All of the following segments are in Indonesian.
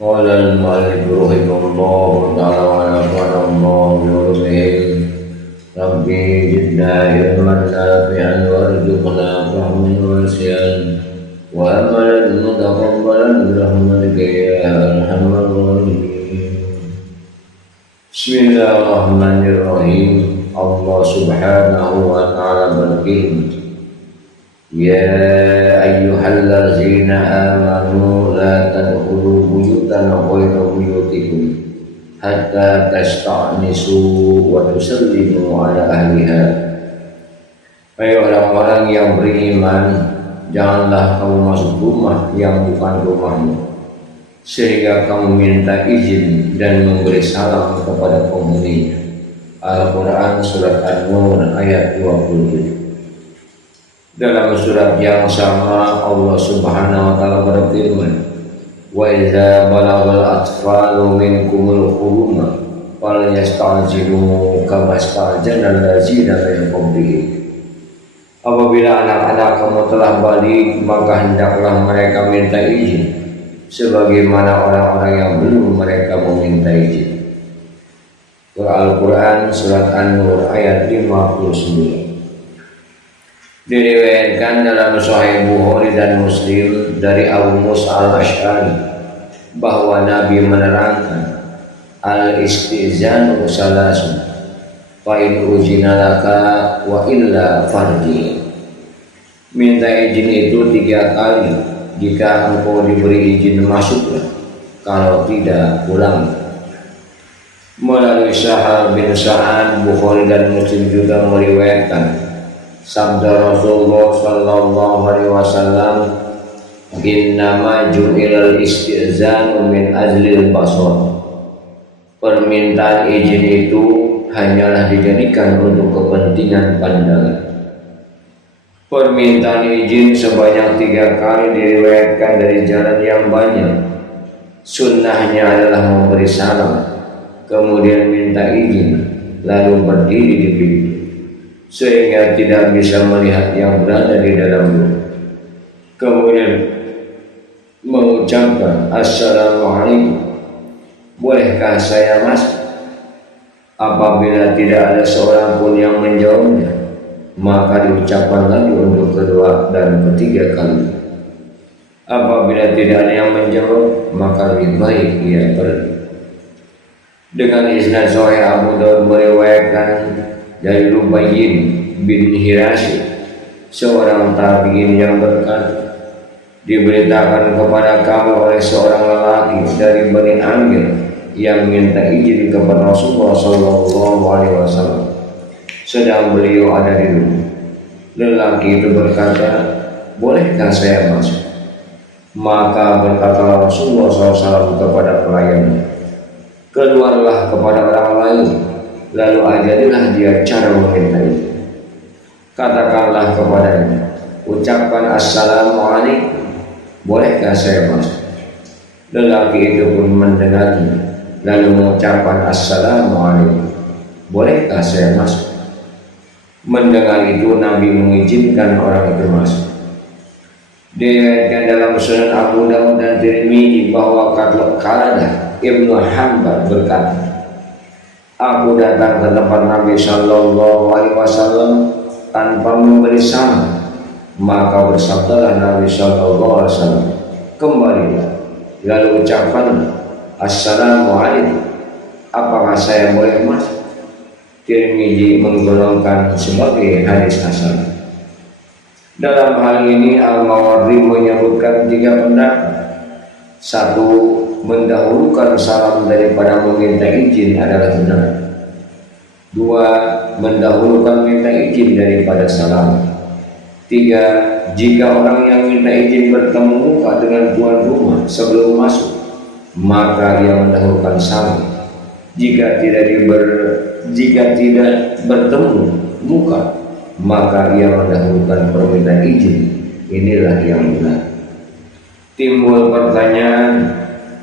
قال المؤلف رحمه الله تعالى ونفعنا الله بعلومه ربي زدنا علما نافعا وارزقنا فهما واسعا واملا متقبلا برحمتك يا ارحم الراحمين. بسم الله الرحمن الرحيم. Allah subhanahu wa ta'ala berfirman, Ya ayyuhallazina amanu la tadkhulu buyutan ghayra buyutikum hatta tasta'nisu wa tusallimu ala ahliha. Hai orang-orang yang beriman, janganlah kamu masuk rumah yang bukan rumahmu sehingga kamu minta izin dan memberi salam kepada penghuninya. Al-Quran Surat An-Nur ayat 27. Dalam surat yang sama Allah subhanahu wa ta'ala berfirman, Wa idza balagal atfalu minkumul huluma fal yasta'jilu kama sta'jana allazina min qablihim. Apabila anak-anak kamu telah balik, maka hendaklah mereka minta izin sebagaimana orang-orang yang belum mereka meminta izin. Al-Quran Surat An-Nur ayat 59. Diriwayatkan dalam Sahih Bukhari dan Muslim dari Abu Musa al-Asy'ari bahwa Nabi menerangkan al-istizanu salasun fa in uzina laka wa illa farji. Minta izin itu 3 kali, jika engkau diberi izin masuklah, kalau tidak pulang. Melalui Sahal bin Sa'ad, Bukhari dan Muslim juga meriwayatkan sabda Rasulullah sallallahu alaihi wasallam, innama ju'ilal istizanu min ajlil basar. Permintaan izin itu hanyalah dijadikan untuk kepentingan pandangan. Permintaan izin sebanyak 3 kali diriwayatkan dari jalan yang banyak. Sunnahnya adalah memberi salam, kemudian minta izin, lalu berdiri di pintu sehingga tidak bisa melihat yang berada di dalamnya. Kemudian mengucapkan Assalamualaikum, bolehkah saya masuk? Apabila tidak ada seorang pun yang menjawabnya, maka diucapkan lagi untuk kedua dan ketiga kali. Apabila tidak ada yang menjawab, maka lebih baik ia pergi. Dengan isnad Sahih, Abu Daud meriwayatkan dari Rubayyin bin Hirasyid, seorang tabi'in yang berkata, diberitakan kepada kami oleh seorang lelaki dari Bani Amir yang minta izin kepada Rasulullah sallallahu alaihi wasallam sedang beliau ada di rumah. Lelaki itu berkata, bolehkah saya masuk? Maka berkata Rasulullah SAW kepada pelayannya, keluarlah kepada orang lain, lalu ajarilah dia cara meminta izin. Katakanlah kepadanya, ucapkan Assalamualaikum, bolehkah saya masuk? Lelaki itu pun mendengarnya, lalu mengucapkan Assalamualaikum, bolehkah saya masuk? Mendengar itu Nabi mengizinkan orang itu masuk. Diriwayatkan dalam Sunan Abu Dawud dan Tirmidzi bahwa Qatadah Ibnu Hanbal berkata, aku datang ke tempat Nabi sallallahu alaihi wasallam tanpa memberi salam, maka bersabdalah Nabi sallallahu alaihi wasallam, kembalilah, lalu ucapkan Assalamualaikum, apakah saya boleh masuk? Tirmidzi menggolongkan sebagai hadis hasan. Dalam hal ini Al-Mawardi menyebutkan 3 pendapat. 1. Mendahulukan salam daripada meminta izin adalah benar. 2. Mendahulukan minta izin daripada salam. 3. Jika orang yang minta izin bertemu muka dengan tuan rumah sebelum masuk, maka dia mendahulukan salam. Jika tidak bertemu muka, maka ia mendahulukan permintaan izin. Inilah yang benar. Timbul pertanyaan,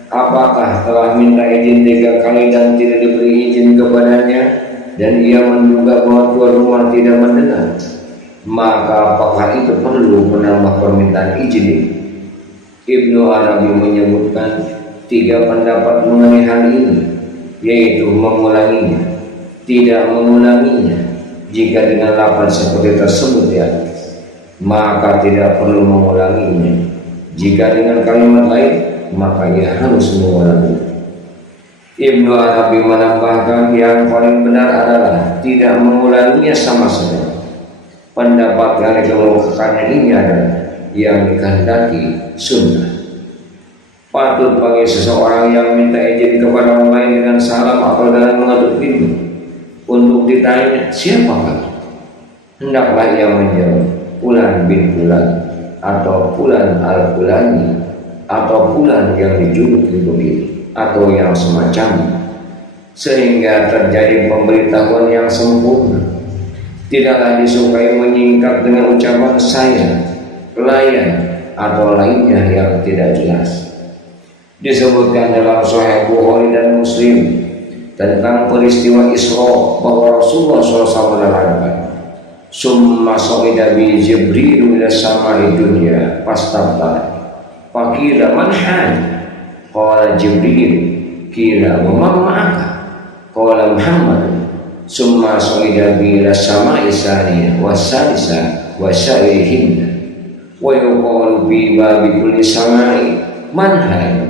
apakah telah minta izin 3 kali dan tidak diberi izin kepadanya, dan ia menduga bahwa tuan rumah tidak mendengar, maka apakah itu perlu menambah permintaan izin? Ibnu Arabi menyebutkan tiga pendapat mengenai hal ini, yaitu mengulanginya, tidak mengulanginya. Jika dengan lafaz seperti tersebut di atas, maka tidak perlu mengulanginya. Jika dengan kalimat lain, maka ia harus mengulanginya. Ibnu Arabi menambahkan yang paling benar adalah tidak mengulanginya sama sekali. Pendapat yang dikemukakannya ini adalah yang dikehendaki sunnah. Patut bagi seseorang yang minta izin kepada orang lain dengan salam atau dengan mengetuk pintu untuk ditanya siapakah, hendaklah ia menjawab fulan bin fulan atau fulan al fulani atau fulan yang dijuluki begitu atau yang semacamnya, sehingga terjadi pemberitahuan yang sempurna. Tidaklah disukai menyingkat dengan ucapan saya, pelayan atau lainnya yang tidak jelas. Disebutkan dalam Sahih Bukhari dan Muslim tentang peristiwa Isra bahwa Rasulullah SAW menerangkan, summa sa'ida bi Jibril ila sama'i dunya fastabta faqila man had qala Jibril qila wa man ma'aka qala Muhammad summa sa'ida bi ila sama'i saniyah wa salisa wa sa'irihinna wa yuqalu bi babi kulli sama'i man had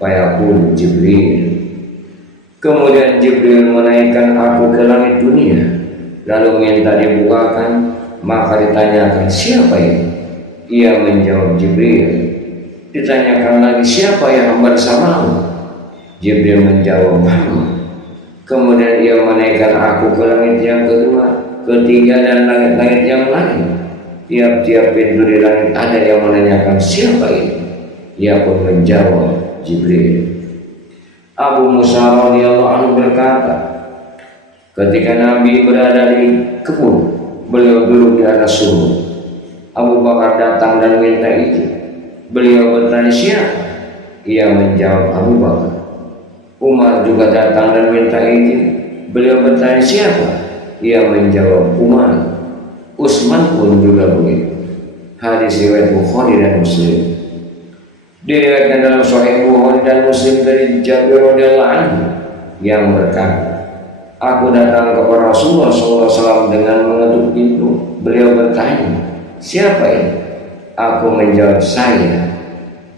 fayaqul Jibril. Kemudian Jibril menaikkan aku ke langit dunia, lalu minta dibukakan, maka ditanyakan siapa ini? Ia menjawab Jibril. Ditanyakan lagi siapa yang bersamamu? Jibril menjawab Muhammad. Kemudian ia menaikkan aku ke langit yang kedua, ketiga dan langit-langit yang lain. Tiap-tiap pintu di langit ada yang menanyakan siapa ini? Ia pun menjawab Jibril. Abu Musa radhiyallahu anhu berkata, ketika Nabi berada di kebun, beliau duduk di atas sumur. Abu Bakar datang dan minta izin. Beliau bertanya siapa? Ia menjawab Abu Bakar. Umar juga datang dan minta izin. Beliau bertanya siapa? Ia menjawab Umar. Utsman pun juga begitu. Hadis riwayat Bukhari dan Muslim. Diriwayatkan dalam Sahih Bukhari dan Muslim dari Jabir radhiyallahu anhu yang berkata, aku datang kepada Rasulullah SAW dengan mengetuk pintu. Beliau bertanya, siapa ini? Aku menjawab saya.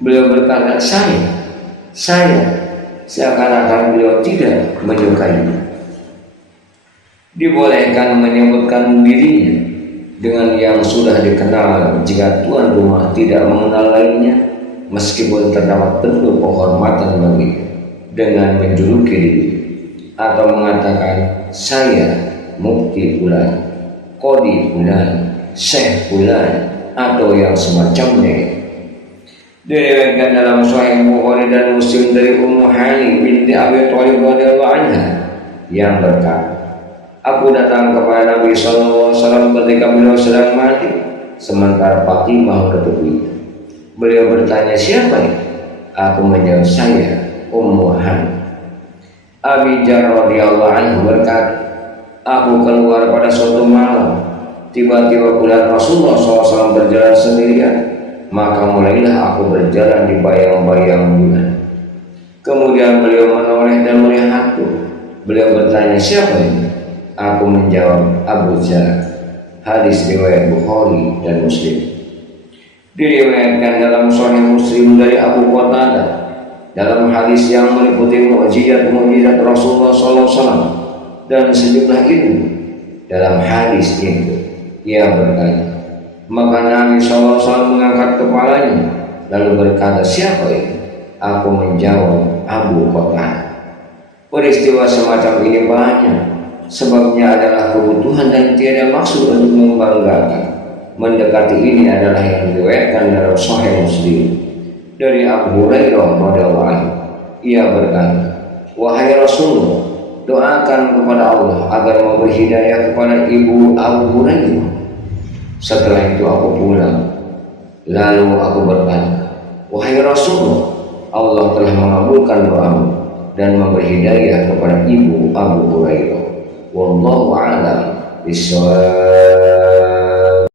Beliau berkata saya. Seakan-akan beliau tidak menyukainya. Dibolehkan menyebutkan dirinya dengan yang sudah dikenal jika tuan rumah tidak mengenal lainnya, meskipun terdapat bentuk penghormatan baginya, dengan menjuluki diri atau mengatakan saya mufti fulan, qadi fulan, syekh fulan atau yang semacamnya. Diriwayatkan dalam Sahih Bukhari dan Muslim dari Ummu Hani binti Abi Thalib radhiyallahu anha yang berkata, aku datang kepada Nabi SAW ketika beliau sedang mati, sementara Fatimah ketuk pintu. Beliau bertanya siapa ini? Aku menjawab saya Ummu Hani. Abi Dzar radhiyallahu anhu berkata, aku keluar pada suatu malam, tiba-tiba bulan Rasulullah SAW berjalan sendirian, maka mulailah aku berjalan di bayang-bayang bulan. Kemudian beliau menoleh dan melihatku. Beliau bertanya siapa ini? Aku menjawab Abu Dzar. Hadis riwayat Bukhari dan Muslim. Diriwayatkan dalam Sahih Muslim dari Abu Qatadah dalam hadis yang meliputi mukjizat Rasulullah SAW dan sejumlah ilmu. Dalam hadis itu ia berkata, maka Nabi SAW mengangkat kepalanya lalu berkata siapa ini? Aku menjawab Abu Qatadah. Peristiwa semacam ini banyak, sebabnya adalah kebutuhan dan tiada maksud untuk membanggakan. Mendekati ini adalah yang diriwayatkan dalam Sahih Muslim dari Abu Hurairah radhiyallahu anhu. Ia berkata, wahai Rasulullah, doakan kepada Allah agar memberi hidayah kepada ibu Abu Hurairah. Setelah itu aku pulang. Lalu aku bertanya, wahai Rasulullah, Allah telah mengabulkan doamu dan memberi hidayah kepada ibu Abu Hurairah. Wallahu a'lam bishawab.